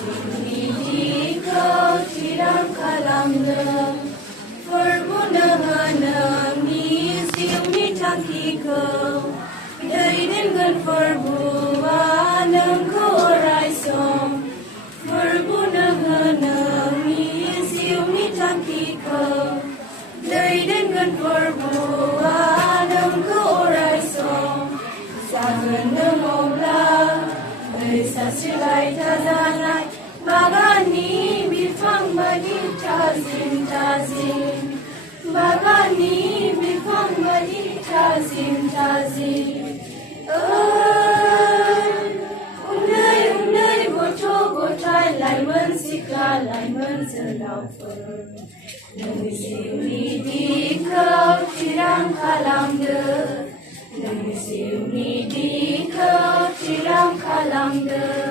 Didiku tidak kalamnya Perbudahan ni siumni tangkiku Daidengan perbuatan ku raisong Perbudahan ni siumni tangkiku Daidengan perbuatan ku raisong Sangan demoblah Sasilai tazanai Bagani bifang badi tazim tazim Bagani bifang badi tazim tazim Undai undai goto gotai laiman sikla laiman selaufer Nang siuni dikau tirang kalam de Nang siuni dikau tirang kalam de